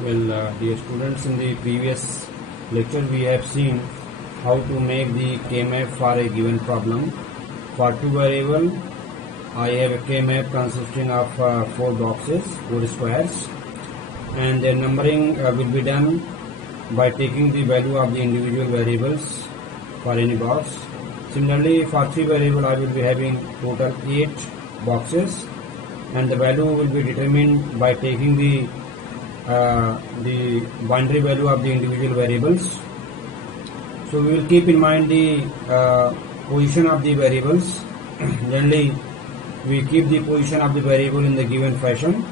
Dear students, in the previous lecture we have seen how to make the K-map for a given problem. For two variable, I have a K-map consisting of 4 boxes, 4 squares, and their numbering will be done by taking the value of the individual variables for any box. Similarly, for 3 variable, I will be having total 8 boxes, and the value will be determined by taking the binary value of the individual variables. So we will keep in mind the position of the variables. Generally, we keep the position of the variable in the given fashion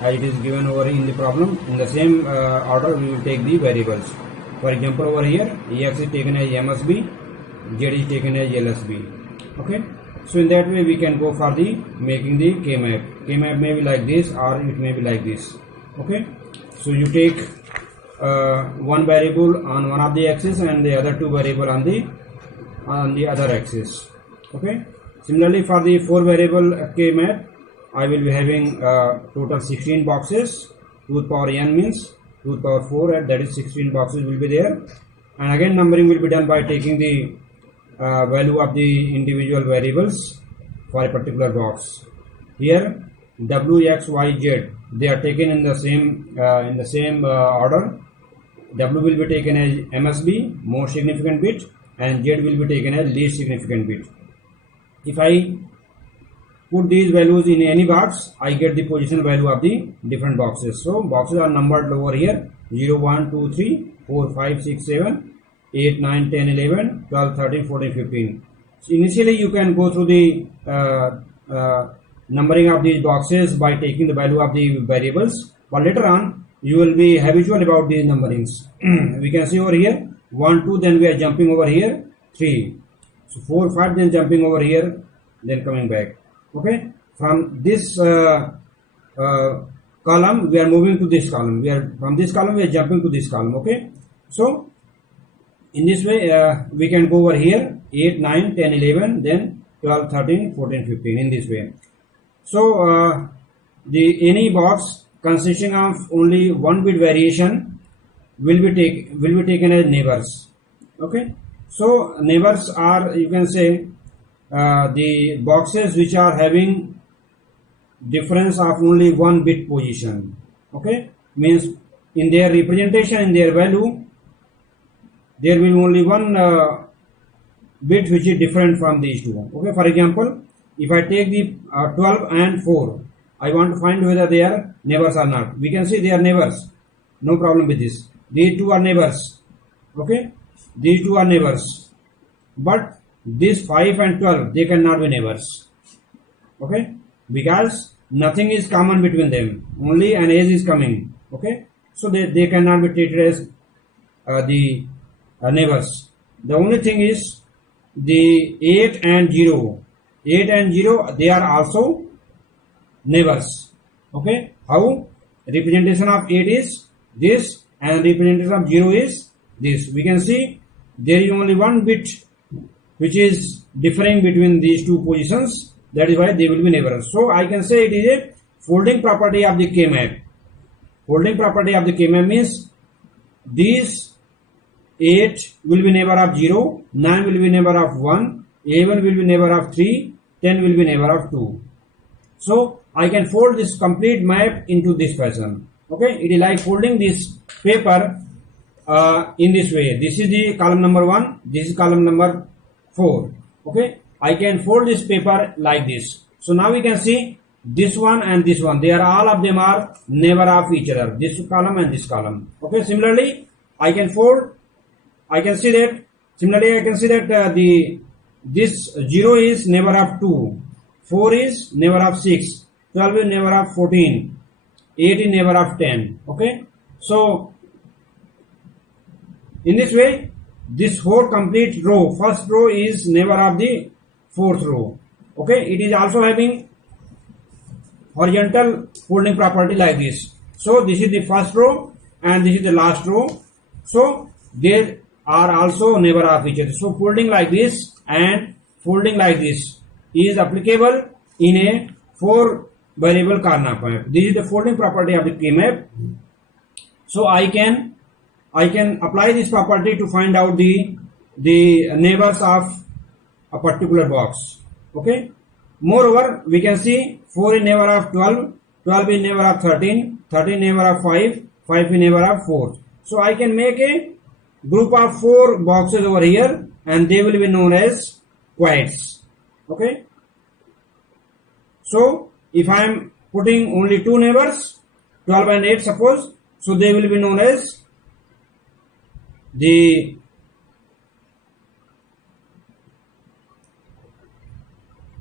as it is given over in the problem. In the same order, we will take the variables. For example, over here, Ex is taken as MSB, Z is taken as LSB. Okay. So in that way, we can go for the making the K-map. K-map may be like this, or it may be like this. Okay. So you take one variable on one of the axis and the other 2 variable on the other axis. Okay. Similarly, for the 4 variable K-map, I will be having total 16 boxes. 2 to the power n means 2 to the power 4, and that is 16 boxes will be there. And again, numbering will be done by taking the value of the individual variables for a particular box. Here, W, X, Y, Z, they are taken in the same order. W will be taken as MSB, most significant bit, and Z will be taken as least significant bit. If I put these values in any box, I get the position value of the different boxes. So boxes are numbered over here: 0, 1, 2, 3, 4, 5, 6, 7, 8, 9, 10, 11, 12, 13, 14, 15. So initially you can go through the numbering of these boxes by taking the value of the variables, but later on you will be habitual about these numberings. We can see over here 1, 2, then we are jumping over here 3. So 4, 5, then jumping over here, then coming back. Okay, from this column we are moving to this column. From this column we are jumping to this column. Okay, so in this way we can go over here 8, 9, 10, 11, then 12, 13, 14, 15 in this way. So any box consisting of only 1 bit variation will be taken as neighbors. Okay, so neighbors are, you can say, the boxes which are having difference of only 1 bit position. Okay, means in their representation, in their value, there will be only 1 bit which is different from these two. Okay, for example, if I take the 12 and 4, I want to find whether they are neighbors or not. We can see they are neighbors. No problem with this. These 2 are neighbors. Okay, these 2 are neighbors. But this 5 and 12, they cannot be neighbors. Okay, because nothing is common between them. Only an age is coming. Okay, so they cannot be treated as the neighbors. The only thing is the 8 and 0. 8 and 0, they are also neighbors. Okay, how? Representation of 8 is this and representation of 0 is this. We can see there is only 1 bit which is differing between these 2 positions. That is why they will be neighbors. So I can say it is a folding property of the K-map. Folding property of the K-map means these 8 will be neighbor of 0, 9 will be neighbor of 1, 11 will be neighbor of 3, 10 will be neighbor of 2. So I can fold this complete map into this fashion. Okay, it is like folding this paper in this way. This is the column number 1, this is column number 4. Okay, I can fold this paper like this. So now we can see this one and this one, they are all of them are neighbor of each other, this column and this column. Okay, similarly I can fold, I can see that this 0 is neighbor of 2, 4 is neighbor of 6, 12 is neighbor of 14, 8 is neighbor of 10. Okay, so in this way this whole complete row, first row is neighbor of the 4th row. Okay, it is also having horizontal folding property like this. So this is the first row and this is the last row. So they are also neighbor of each other. So folding like this and folding like this is applicable in a 4 variable Karnaugh map. This is the folding property of the K-map. So I can apply this property to find out the neighbors of a particular box. Okay. Moreover, we can see 4 in neighbor of 12, 12 in neighbor of 13, 13 neighbor of 5, 5 in neighbor of 4. So I can make a group of 4 boxes over here, and they will be known as quads. Okay. So if I am putting only 2 neighbors, 12 and 8 suppose, so they will be known as the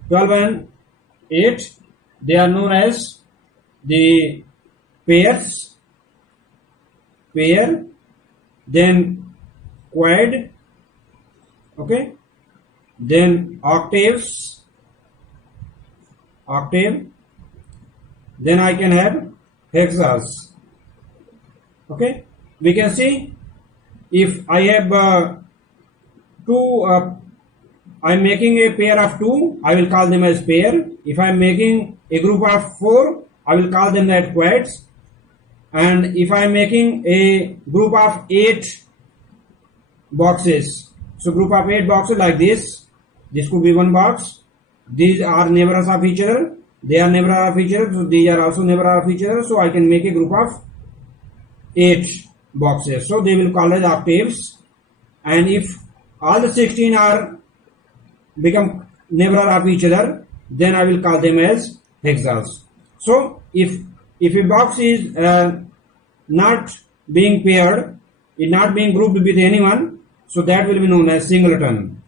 12 and 8, they are known as the pairs, pair, then quad, okay, then octaves, octave, then I can have hexas. Okay, we can see if I have I'm making a pair of 2, I will call them as pair. If I am making a group of 4, I will call them as quads. And if I am making a group of 8 boxes, so group of 8 boxes like this could be one box. These are neighbors of each other. They are neighbors of each other. So these are also neighbors of each other. So I can make a group of 8 boxes. So they will call as octaves. And if all the 16 are become neighbor of each other, then I will call them as hexas. So if a box is not being paired, is not being grouped with anyone, so that will be known as singleton.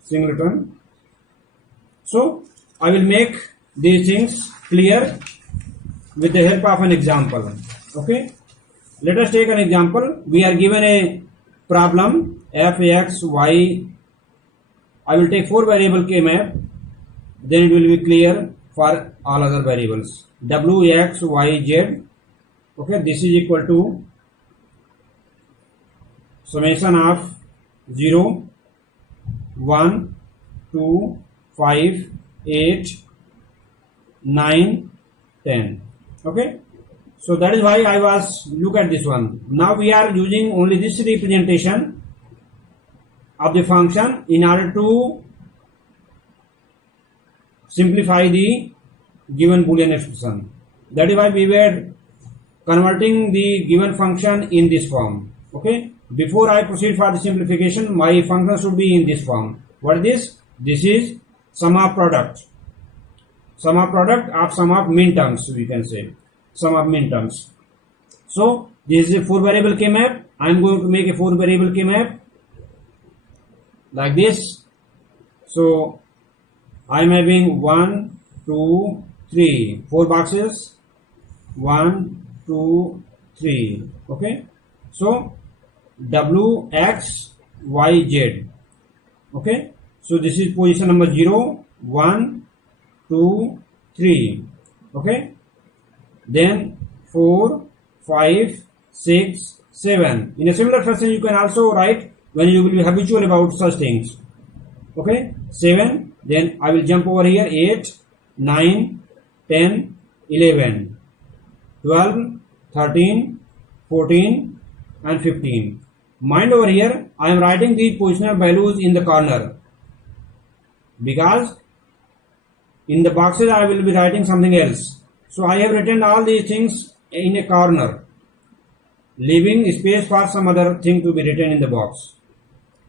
Singleton. So I will make these things clear with the help of an example. Okay, let us take an example. We are given a problem f, x, y. I will take 4 variable k map, then it will be clear for all other variables. W, x, y, z. Okay, this is equal to summation of 0, 1, 2, 5, 8, 9, 10. Okay, so that is why I was look at this one. Now we are using only this representation of the function in order to simplify the given Boolean expression. That is why we were converting the given function in this form. Okay, before I proceed for the simplification, my function should be in this form. What is this? This is sum of product. Sum of product of sum of min terms, we can say. Sum of min terms. So this is a 4 variable k map. I am going to make a 4 variable k map like this. So I am having 1, 2, 3, 4 boxes. 1, 2, 3. Okay. So W, X, Y, Z. Okay. So this is position number 0, 1, 2, 3. Okay. Then 4, 5, 6, 7. In a similar fashion, you can also write when you will be habitual about such things. Okay. 7. Then I will jump over here. 8, 9, 10, 11, 12, 13, 14, and 15. Mind over here, I am writing the positional values in the corner, because in the boxes I will be writing something else. So I have written all these things in a corner, leaving space for some other thing to be written in the box.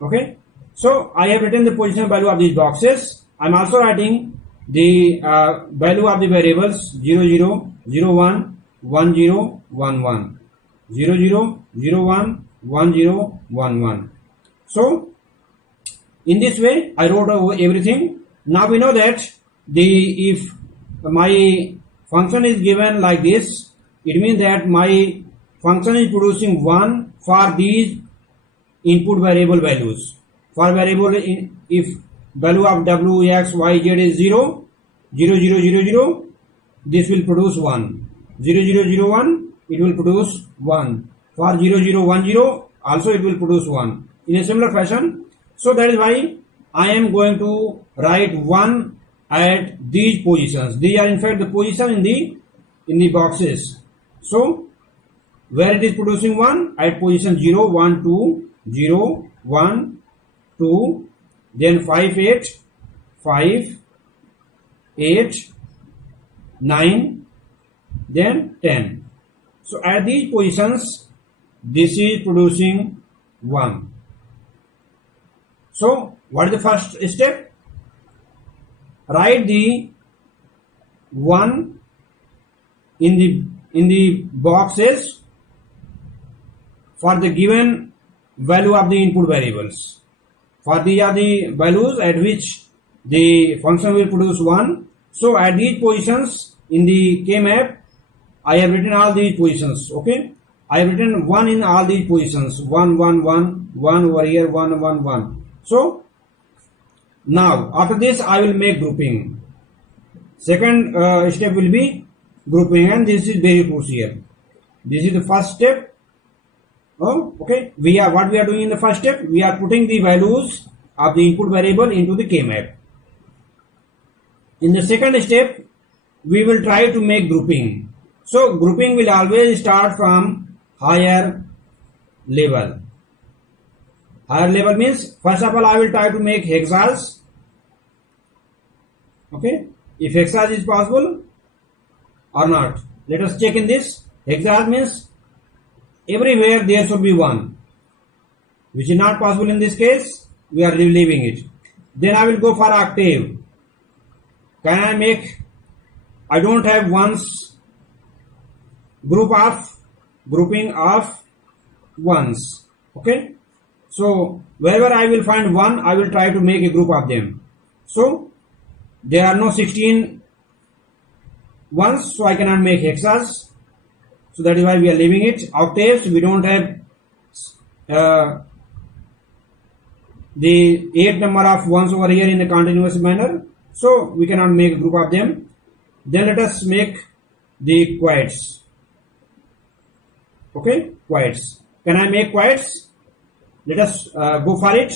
Okay. So I have written the positional value of these boxes. I am also writing the value of the variables 0, 0, 0, 1, 1, 0, 1, 1, 0, 0, 0, 1, 1, 0, 1, 1. So in this way I wrote over everything. Now we know that if my function is given like this, it means that my function is producing 1 for these input variable values. For variable, if value of W, X, Y, Z is 0, 0, 0, 0, 0, this will produce 1. 0, 0, 0, 1, it will produce 1. For 0, 0, 1, 0, also it will produce 1. In a similar fashion. So that is why I am going to write 1 at these positions. These are in fact the position in the boxes. So Where it is producing 1? At position 0, 1, 2, 0, 1, 2, then 5, 8, 5, 8, 9, then 10. So at these positions, this is producing 1. So what is the first step? Write the 1 in the boxes for the given value of the input variables. For these are the values at which the function will produce 1. So at these positions in the K-map, I have written all these positions. Okay, I have written 1 in all these positions. 1, 1, 1, 1 over here, 1, 1, 1. So now after this I will make grouping. Second step will be grouping, and this is very crucial. This is the first step. Oh, okay. What we are doing in the first step? We are putting the values of the input variable into the K-map. In the second step, we will try to make grouping. So grouping will always start from higher level. Higher level means, first of all, I will try to make hexas. Okay, if hexas is possible or not. Let us check in this. Hexas means everywhere there should be 1, which is not possible in this case. We are leaving it. Then I will go for octave. Can I make? I don't have ones grouping of ones. Okay. So wherever I will find 1, I will try to make a group of them. So there are no 16 ones, so I cannot make hexas. So that is why we are leaving it. Octaves, we don't have the 8 number of ones over here in a continuous manner, so we cannot make a group of them. Then let us make the quads. Okay, quads. Can I make quads? Let us go for it.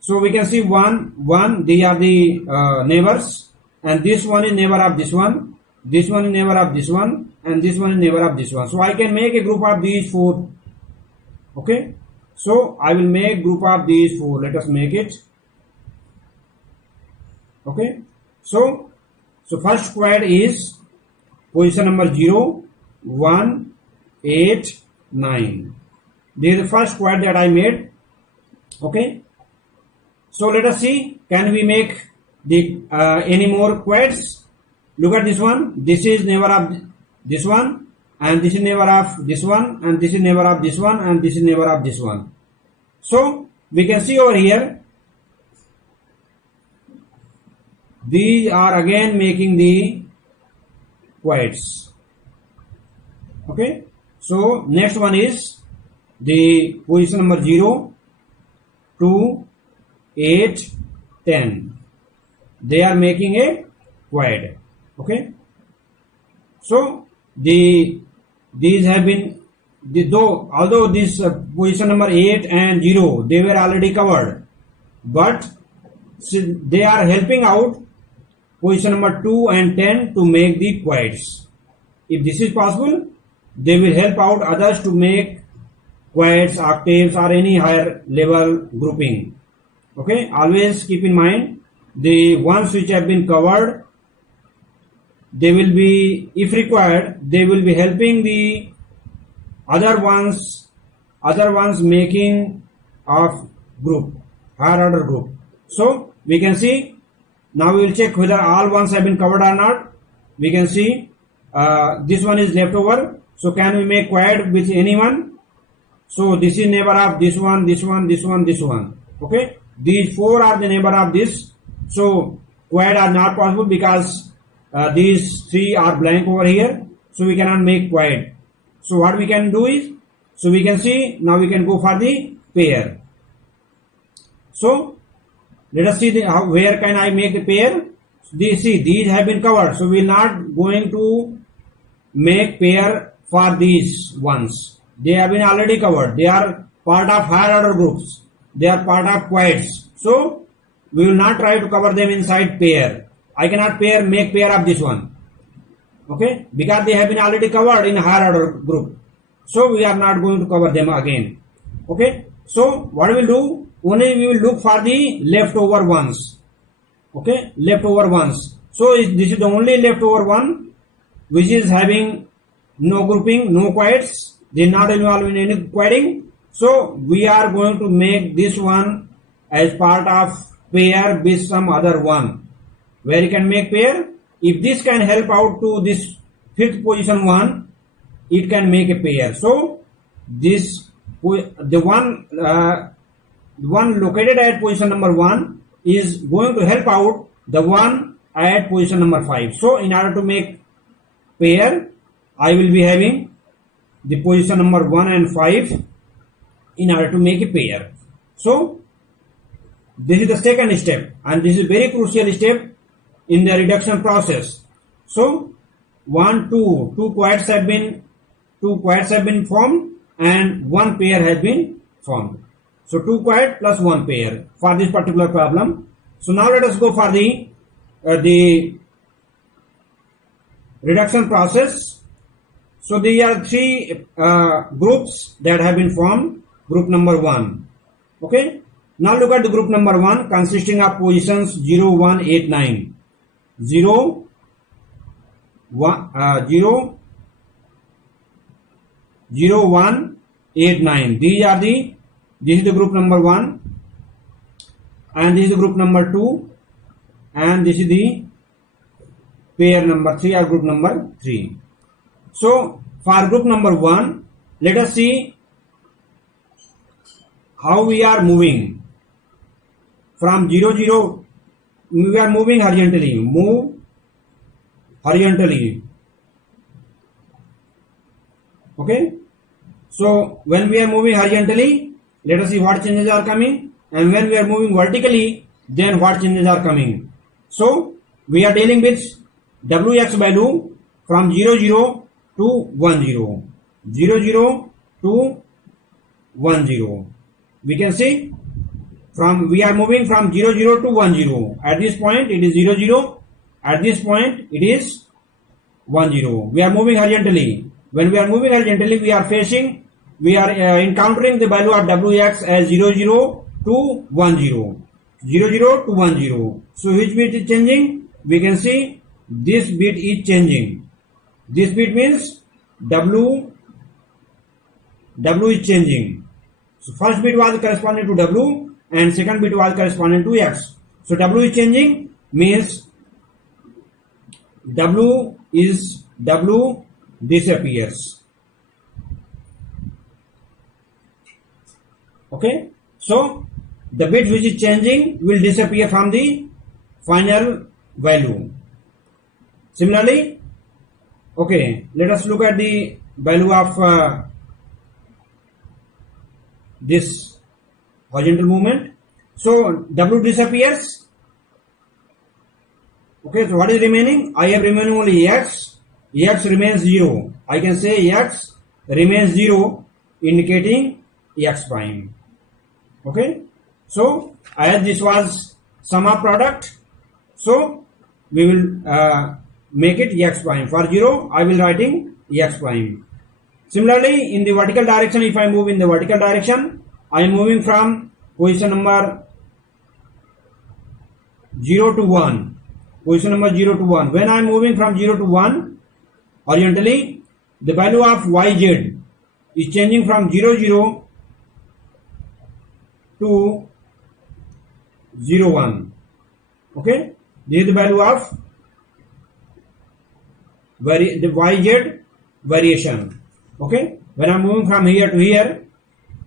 So we can see 1, 1, they are the neighbors, and this one is neighbor of this one, this one is neighbor of this one, and this one is neighbor of this one. So I can make a group of these 4. Okay, so I will make group of these 4. Let us make it. Okay, so first quad is position number 0, 1, 8, 9. This is the first quad that I made. Okay, so let us see, can we make the any more quads? Look at this one. This is neighbor of this one, and this is neighbor of this one, and this is neighbor of this one, and this is neighbor of this one. So we can see over here, these are again making the quads. Okay, so next one is the position number 0, 2, 8, 10. They are making a quad. Okay, so these have been, although this position number 8 and 0, they were already covered, but they are helping out position number 2 and 10 to make the quads. If this is possible, they will help out others to make quads, octaves, or any higher level grouping. Okay, always keep in mind, the ones which have been covered, they will be, if required, they will be helping the other ones making of group, higher order group. So we can see, now we will check whether all ones have been covered or not. We can see this one is left over. So can we make quad with anyone? So this is neighbor of this one, this one, this one, this one. Okay, these 4 are the neighbor of this. So quad are not possible because these 3 are blank over here. So we cannot make quad. So what we can do is, so we can see, now we can go for the pair. So let us see where can I make the pair. These have been covered, so we are not going to make pair for these ones. They have been already covered. They are part of higher order groups. They are part of quads. So we will not try to cover them inside pair. I cannot make pair of this one. Okay, because they have been already covered in higher order group. So we are not going to cover them again. Okay. So what we will do? Only we will look for the leftover ones. Okay, leftover ones. So this is the only leftover one which is having no grouping, no quotes. They are not involved in any quoting. So we are going to make this one as part of pair with some other one. Where you can make pair. If this can help out to this fifth position one, it can make a pair. So this the one located at position number 1 is going to help out the one at position number 5. So in order to make pair, I will be having the position number 1 and 5 in order to make a pair. So this is the second step, and this is very crucial step in the reduction process. So 1, 2, two quads have been formed and one pair has been formed. So 2 quad plus 1 pair for this particular problem. So now let us go for the reduction process. So there are 3 groups that have been formed. Group number 1. Okay. Now look at the group number 1 consisting of positions 0, 1, 8, 9. 0, 1, 0, 0, 1, 8, 9. This is the group number 1, and this is the group number 2, and this is the pair number 3 or group number 3. So for group number 1, let us see how we are moving from 0, 0. We are moving horizontally. Move horizontally. Okay. So when we are moving horizontally, let us see what changes are coming, and when we are moving vertically, then what changes are coming. So we are dealing with Wx value from 0, 0 to 1, 0. 0, 0 to 1, 0. We can see we are moving from 0, 0 to 1, 0. At this point it is 0, 0. At this point it is 1, 0. We are moving horizontally. When we are moving horizontally, we are encountering the value of Wx as 0, 0 to 1, 0. 0, 0 to 1, 0. So which bit is changing? We can see this bit is changing. This bit means W is changing. So first bit was corresponding to W and second bit was corresponding to X. So W is changing means W disappears. Okay. So the bit which is changing will disappear from the final value. Similarly, okay, let us look at the value of this horizontal movement. So W disappears. Okay, so what is remaining? I have remaining only X. X remains 0. I can say X remains 0, indicating X prime. Okay, so as this was sum of product, so we will make it X prime. For 0, I will writing X prime. Similarly, in the vertical direction, if I move in the vertical direction, I am moving from position number 0 to 1. Position number 0 to 1. When I am moving from 0 to 1 horizontally, the value of YZ is changing from 0, 0 to 0, 1. Okay, this is the value of the YZ variation. Okay, when I am moving from here to here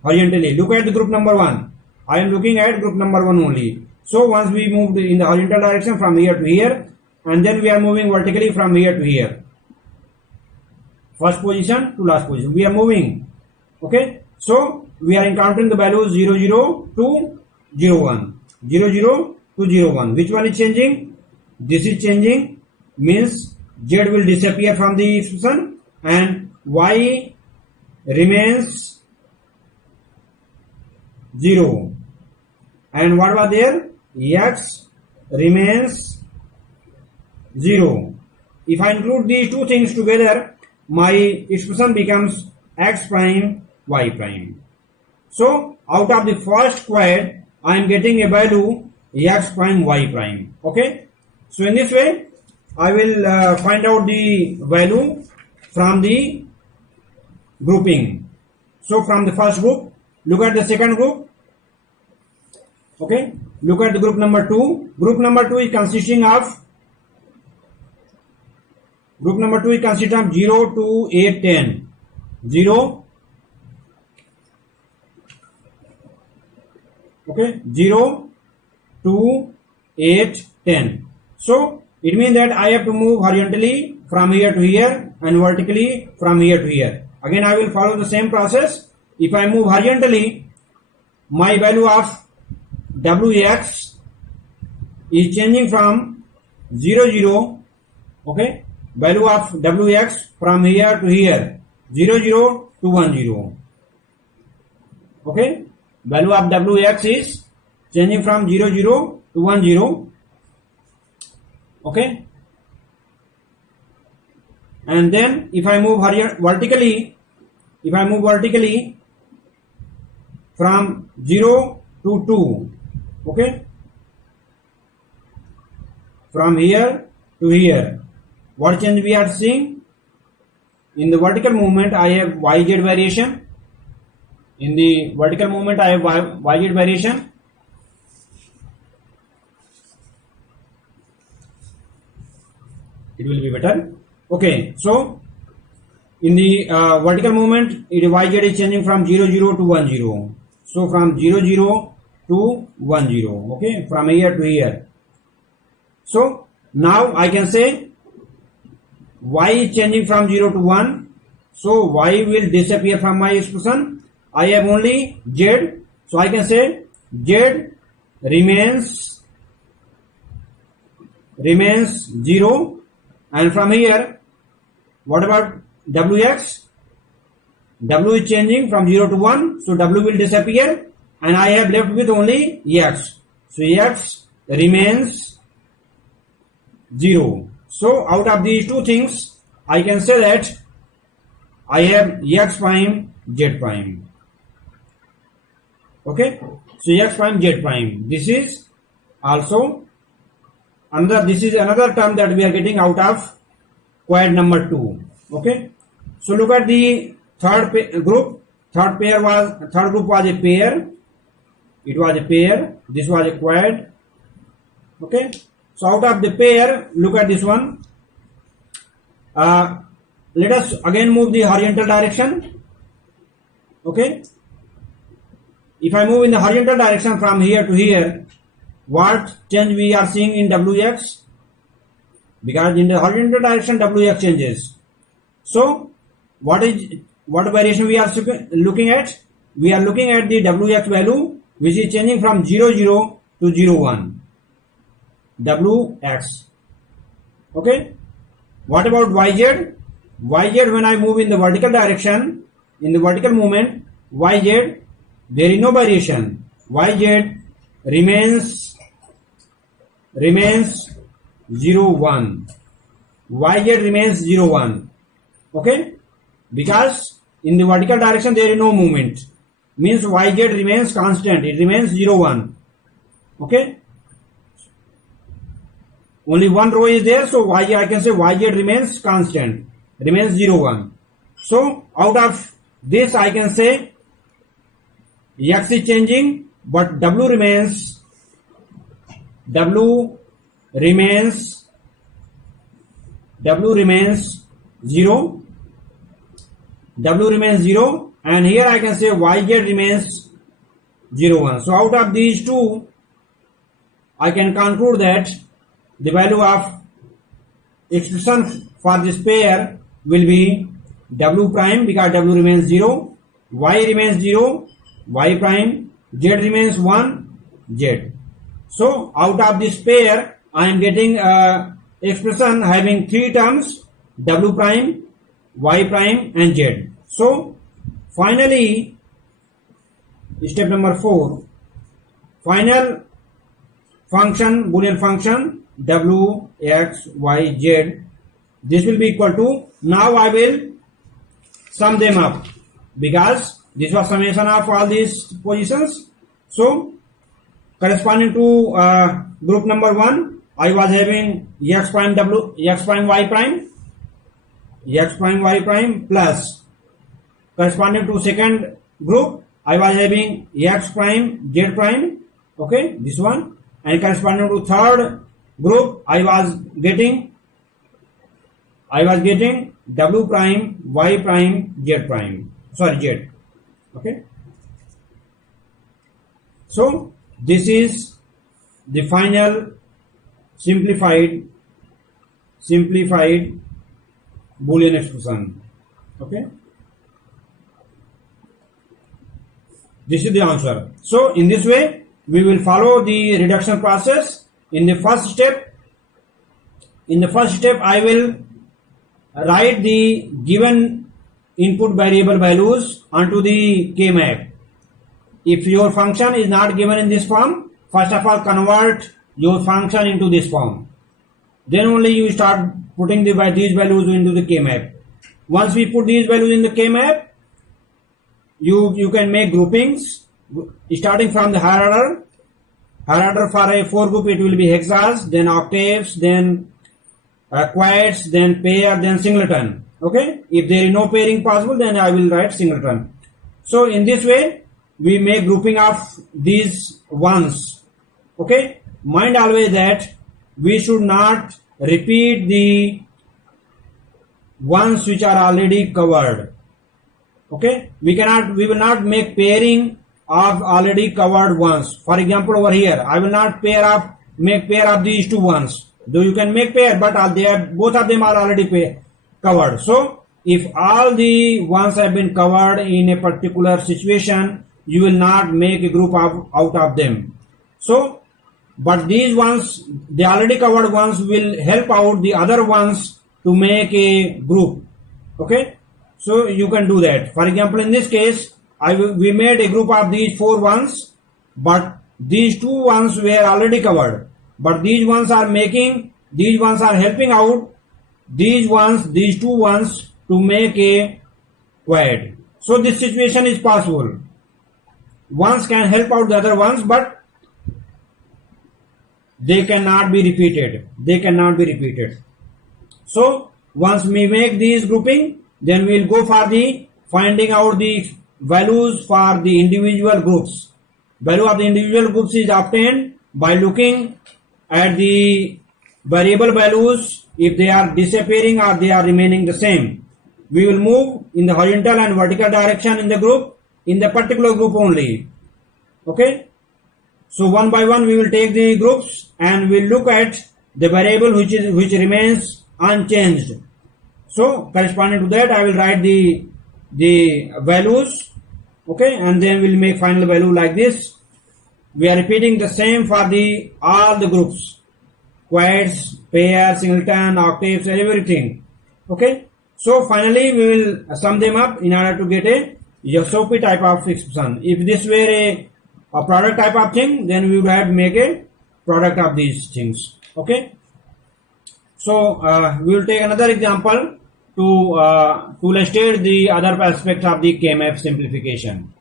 horizontally, look at the group number 1. I am looking at group number 1 only. So once we moved in the horizontal direction from here to here, and then we are moving vertically from here to here. First position to last position. We are moving. Okay. So we are encountering the values 0, 0 to 0, 1. 0, 0 to 0, 1. Which one is changing? This is changing, means Z will disappear from the expression and Y remains 0. And what was there? X remains 0. If I include these two things together, my expression becomes x prime y prime. So out of the first quad I am getting a value x prime y prime. Okay, so in this way I will find out the value from the grouping. So from the first group, look at the second group. Okay, look at the group number 2. Group number 2 is consisting of 0 to 8, 10. 0, okay, 0 to 8, 10. So it means that I have to move horizontally from here to here and vertically from here to here. Again I will follow the same process. If I move horizontally, my value of Wx is changing from 0, 0, okay, value of Wx from here to here, 0, 0 to 1, 0. Okay, value of Wx is changing from 0, 0 to 1, 0. Okay, and then if I move vertically, from 0 to 2, okay, from here to here, what change we are seeing? In the vertical movement I have yz variation. In the vertical movement I have yz variation. It will be better. Okay, so in the vertical movement, yz is changing from 0, 0 to 1, 0. So from 0, 0 to 1, 0. Okay, from here to here. So now I can say y is changing from 0 to 1. So y will disappear from my expression. I have only z. So I can say z remains 0. And from here, what about Wx? W is changing from 0 to 1. So W will disappear. And I have left with only x. So x remains 0. So out of these two things, I can say that I have x prime, z prime. Okay. So x prime, z prime. This is also another term that we are getting out of quad number 2. Okay. So look at the third group. Third group was a pair. It was a pair. This was a quad. Okay. So out of the pair, look at this one. Let us again move the horizontal direction. Okay. If I move in the horizontal direction from here to here, what change we are seeing in Wx? Because in the horizontal direction Wx changes. So what variation we are looking at? We are looking at the Wx value which is changing from 0, 0 to 0, 1. Wx. Okay. What about yz? Yz, when I move in the vertical direction, in the vertical movement, yz, there is no variation. Yz remains 0, 1. Yz remains 0, 1. Okay. Because in the vertical direction there is no movement. Means yz remains constant. It remains 0, 1. Okay. Only one row is there, so yz, I can say yz remains constant, remains 0, 1. So out of this I can say x is changing, but w remains 0. W remains 0, and here I can say yz remains 0, 1. So out of these two, I can conclude that the value of expression for this pair will be w prime, because w remains 0, y remains 0, y prime, z remains 1, z. So out of this pair I am getting expression having three terms, w prime, y prime and z. So finally, step number 4, final function, Boolean function w, x, y, z, this will be equal to, now I will sum them up. because this was summation of all these positions. So corresponding to group number 1, I was having x prime w, x prime y prime, x prime y prime, plus corresponding to second group, I was having x prime z prime, okay, this one, and corresponding to third group, I was getting w prime y prime z prime, sorry, z, okay. So this is the final simplified Boolean expression, okay. This is the answer. So in this way we will follow the reduction process. In the first step I will write the given input variable values onto the K map. If your function is not given in this form, first of all convert your function into this form. Then only you start putting these values into the K map. Once we put these values in the K map, you can make groupings starting from the higher order. Higher order for a 4 group, it will be hexas, then octaves, then quads, then pair, then singleton. Okay, if there is no pairing possible, then I will write singleton. So in this way we make grouping of these ones. Okay, mind always that we should not repeat the ones which are already covered. Okay, we will not make pairing of already covered ones. For example, over here I will not make pair of these two ones, though you can make pair, but both of them are already covered. So if all the ones have been covered in a particular situation, you will not make a group out of them. So but these ones, the already covered ones, will help out the other ones to make a group. Okay, so you can do that. For example, in this case we made a group of these 4 ones, but these 2 ones were already covered, but these ones are helping out these 2 ones to make a quad. So this situation is possible. Ones can help out the other ones, but they cannot be repeated. So once we make these grouping, then we will go for the finding out the values for the individual groups. Value of the individual groups is obtained by looking at the variable values, if they are disappearing or they are remaining the same. We will move in the horizontal and vertical direction in the group, in the particular group only. Okay, so one by one we will take the groups and we will look at the variable which remains unchanged. So corresponding to that I will write the values, okay, and then we'll make final value like this. We are repeating the same for all the groups, quads, pairs, singleton, octaves, everything. Okay, so finally we will sum them up in order to get a SOP type of expression. If this were a product type of thing, then we would have to make a product of these things. Okay, so we will take another example to illustrate the other aspects of the K-map simplification.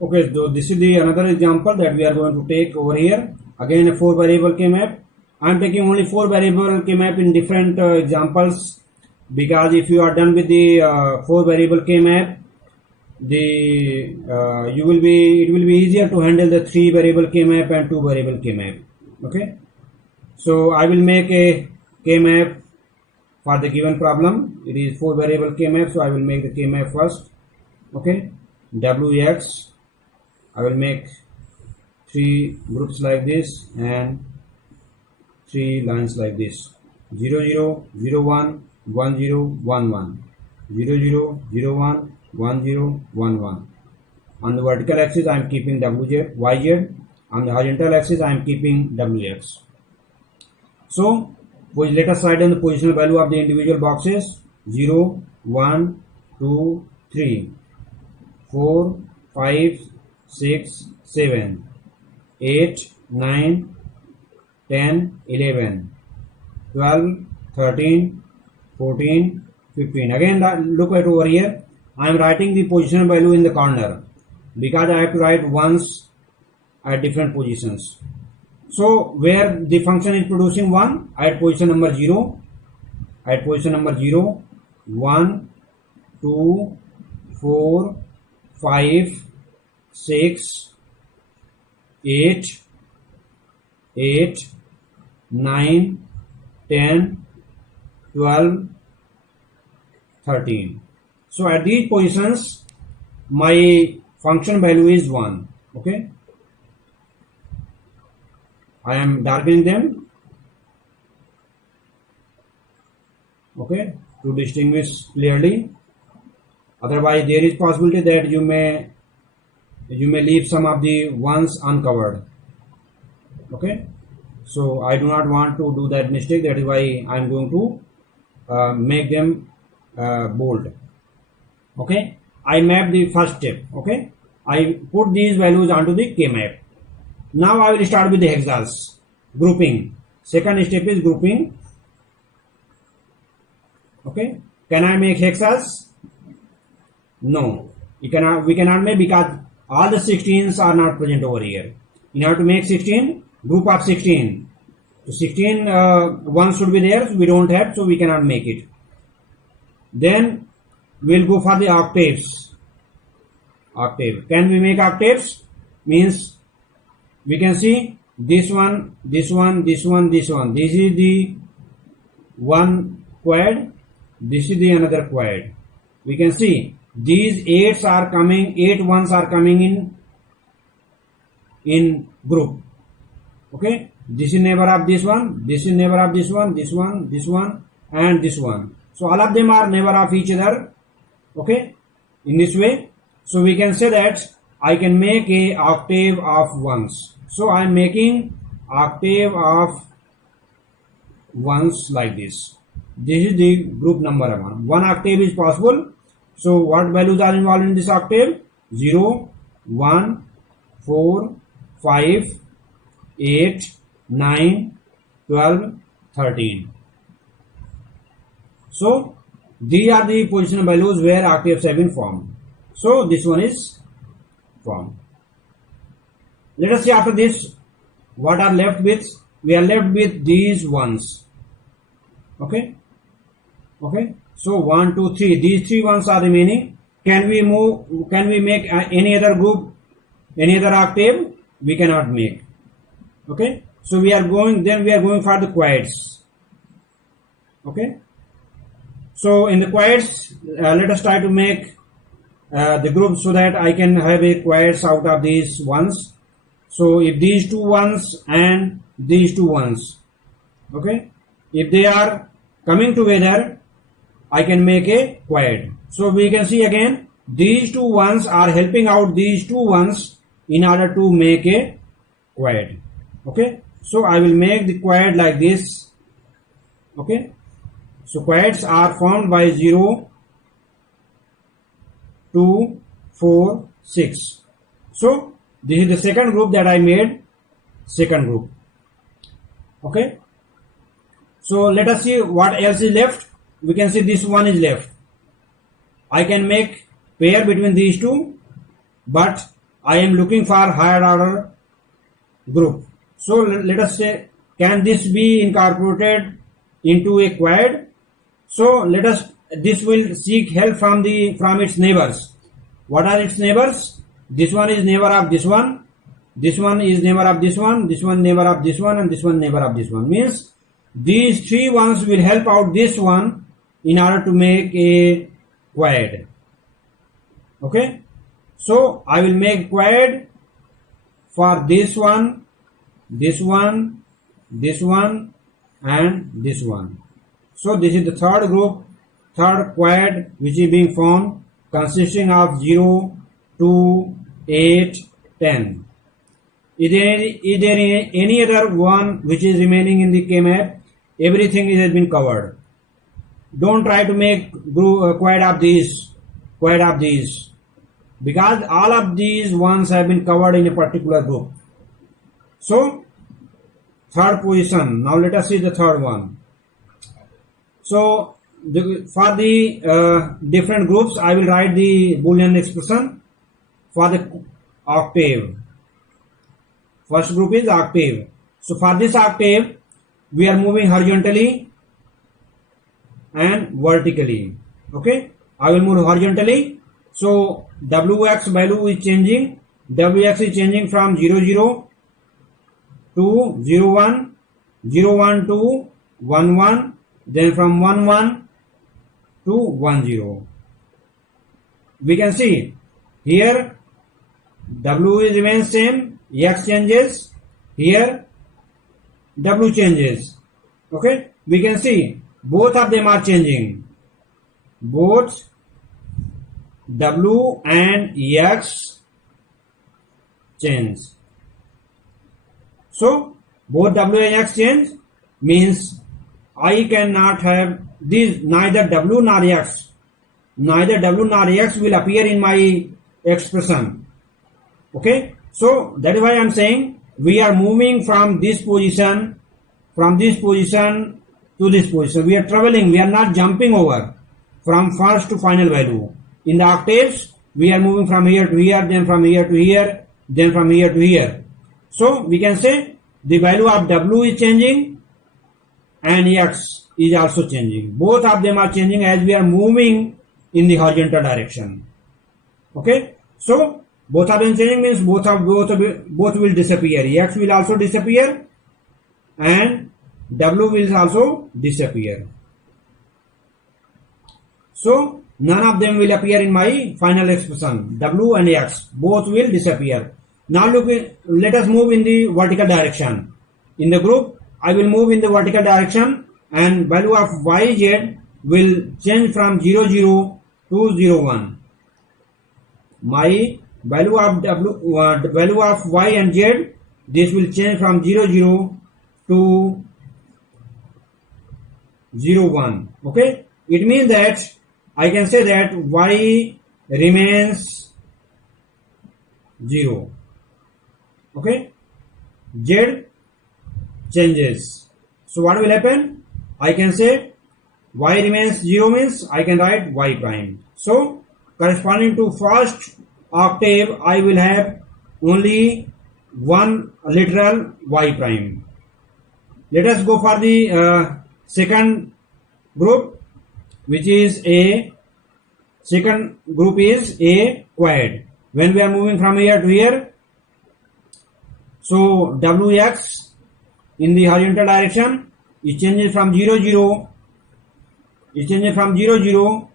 Okay, so this is another example that we are going to take over here. Again, a 4 variable K-map. I am taking only 4 variable K-map in different examples, because if you are done with the 4 variable K-map, it will be easier to handle the 3 variable K-map and 2 variable K-map. Okay, so I will make a K-map for the given problem. It is 4 variable K-map, so I will make the K-map first. Okay, Wx, I will make 3 groups like this and 3 lines like this: 0 0 0 1 1 0 1 1, 0 0 0 1 1 0 1 1. On the vertical axis I am keeping Wz, Yz. On the horizontal axis I am keeping Wx. So let us write down the positional value of the individual boxes: 0 1 2 3 4 5 6 7 8 9 10 11 12 13 14 15. Again look at over here, I am writing the position value in the corner because I have to write ones at different positions. So where the function is producing 1, at position number 0, at position number 0, 1, 2, 4, 5, 6, 8, 8, 9, 10, 12, 13. So at these positions, my function value is 1. Okay. I am darkening them. Okay. To distinguish clearly. Otherwise, there is possibility that you may leave some of the ones uncovered. Okay. So I do not want to do that mistake. That is why I am going to make them bold. Okay. I map the first step. Okay. I put these values onto the K map. Now I will start with the hexas. Grouping. Second step is grouping. Okay. Can I make hexas? No. We cannot make because all the 16s are not present over here. In order to make 16, group of 16. So 16 one should be there. So we don't have, so we cannot make it. Then we'll go for the octaves. Octave. Can we make octaves? Means we can see this one, this one, this one, this one. This is the one quad. This is the another quad. We can see these 8s are coming, 8 ones are coming in group. Okay. This is neighbor of this one, this is neighbor of this one, this one, this one, and this one. So all of them are neighbor of each other. Okay. In this way. So we can say that I can make a octave of ones. So I am making octave of ones like this. This is the group number 1. One octave is possible. So what values are involved in this octave? 0, 1, 4, 5, 8, 9, 12, 13. So these are the position values where octaves have been formed. So this one is formed. Let us see after this what are left with. We are left with these ones. Okay. Okay. So 1, 2, 3. These 3 ones are remaining. Can we move? Can we make any other group? Any other octave? We cannot make. Okay. So we are going. Then we are going for the quads. Okay. So in the quads, let us try to make the group so that I can have a quads out of these ones. So if these 2 ones and these 2 ones, okay, if they are coming together, I can make a quad. So we can see again these 2 ones are helping out these 2 ones in order to make a quad. Okay. So I will make the quad like this. Okay. So quads are formed by 0, 2, 4, 6. So this is the second group that I made. Second group. Okay. So let us see what else is left. We can see this one is left. I can make pair between these 2, but I am looking for higher order group. So let us say, can this be incorporated into a quad? So let us, this will seek help from its neighbors. What are its neighbors? This one is neighbor of this one. This one is neighbor of this one. This one neighbor of this one, and this one neighbor of this one. Means these 3 ones will help out this one in order to make a quad. Okay. So I will make quad for this one, this one, this one, and this one. So this is the third group, third quad which is being formed, consisting of 0, 2, 8, 10. Is there any other one which is remaining in the K map? Everything has been covered. Don't try to make quad of these, because all of these ones have been covered in a particular group. So third position. Now let us see the third one. So for the different groups, I will write the Boolean expression for the octave. First group is octave. So for this octave, we are moving horizontally and vertically. Okay, I will move horizontally. So Wx value is changing. Wx is changing from 0 0 to 0 1, 0 1 to 1 1, then from 1 1 to 1 0. We can see here W remains same, X changes, here W changes. Okay, we can see both of them are changing. Both W and X change. So both W and X change means I cannot have these, neither W nor X. Neither W nor X will appear in my expression. Okay, so that is why I am saying we are moving from this position to this position. We are traveling, we are not jumping over from first to final value. In the octaves, we are moving from here to here, then from here to here, then from here to here. So we can say the value of W is changing and X is also changing. Both of them are changing as we are moving in the horizontal direction. Okay, so both of them changing means both will disappear. X will also disappear and W will also disappear. So none of them will appear in my final expression. W and X both will disappear. Now let us move in the vertical direction. In the group, I will move in the vertical direction and value of YZ will change from 0 0 to 0 1. My value of value of Y and Z, this will change from 0 0 to 0 1. Okay, it means that I can say that Y remains 0. Okay, Z changes. So what will happen? I can say Y remains 0 means I can write Y prime. So corresponding to first octave, I will have only one literal Y prime. Let us go for the second group, which is a second group is a quad. When we are moving from here to here, so Wx in the horizontal direction is changes from 0 0, is changes from 0 0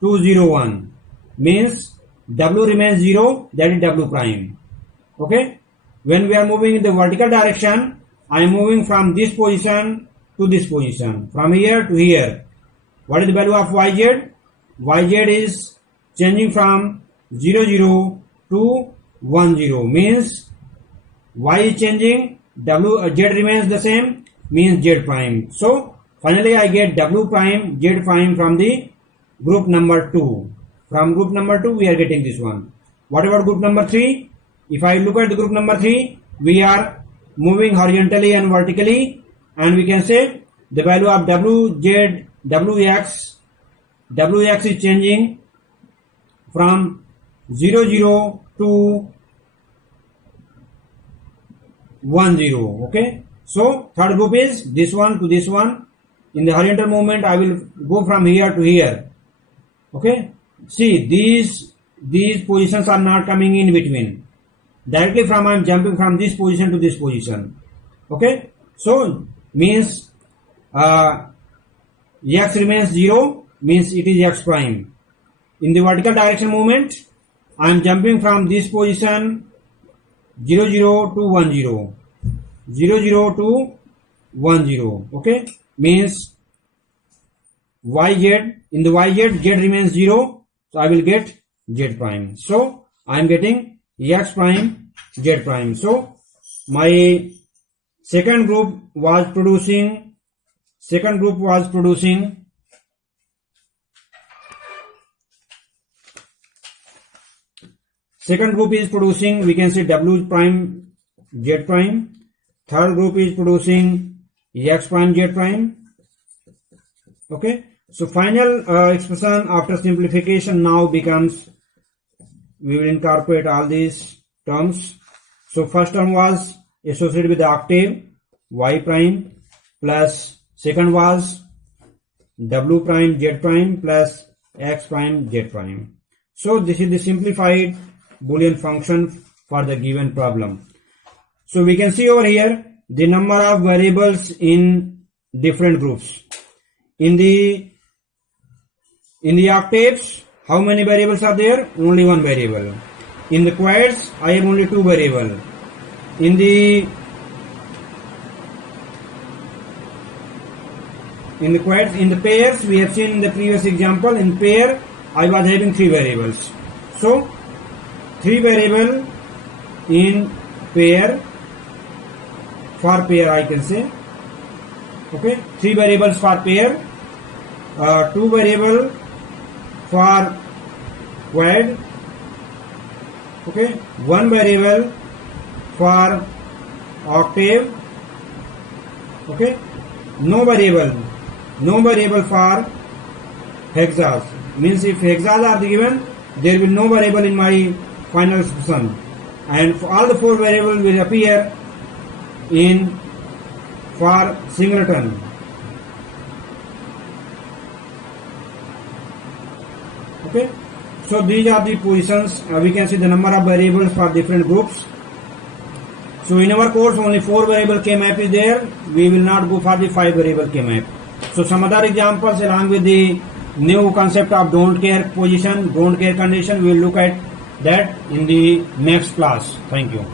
to 0 1, means W remains 0, that is W prime. Okay, when we are moving in the vertical direction, I am moving from this position to this position, from here to here. What is the value of YZ? YZ is changing from 0 0 to 1 0, means Y is changing, Z remains the same, means Z prime. So finally I get W prime, Z prime from the group number 2. From group number 2 we are getting this one. What about group number 3? If I look at the group number 3, we are moving horizontally and vertically, and we can say the value of Wx is changing from 0 0 to 1 0. Okay, so third group is this one to this one. In the horizontal movement, I will go from here to here. Okay, see these positions are not coming in between. Directly from I am jumping from this position to this position. Okay, so means X remains 0, means it is X prime. In the vertical direction movement, I am jumping from this position 0 0 to 1 0, 0 0 to 1 0. Okay, means YZ, in the YZ, Z remains 0, so I will get Z prime. So I am getting X prime, Z prime. So my second group was producing second group is producing, we can say W prime, Z prime. Third group is producing X prime, Z prime. Okay, so final expression after simplification now becomes, we will incorporate all these terms. So first term was associated with the octave y prime, plus second was w prime z prime plus x prime z prime. So this is the simplified Boolean function for the given problem. So we can see over here the number of variables in different groups. In the octaves, how many variables are there? Only one variable. In the quads, I have only two variables. In the quads, in the pairs, we have seen in the previous example, in pair, I was having three variables. So, three variable in pair, for pair I can say. Okay, three variables for pair, two variable for quad, okay, one variable for octave, okay, no variable for hexas. Means if hexas are given, there will no variable in my final expression, and all the four variables will appear in for singleton. Okay, so these are the positions. We can see the number of variables for different groups. So in our course only 4 variable K-map is there. We will not go for the 5 variable K-map. So some other examples along with the new concept of don't care position, don't care condition, we will look at that in the next class. Thank you.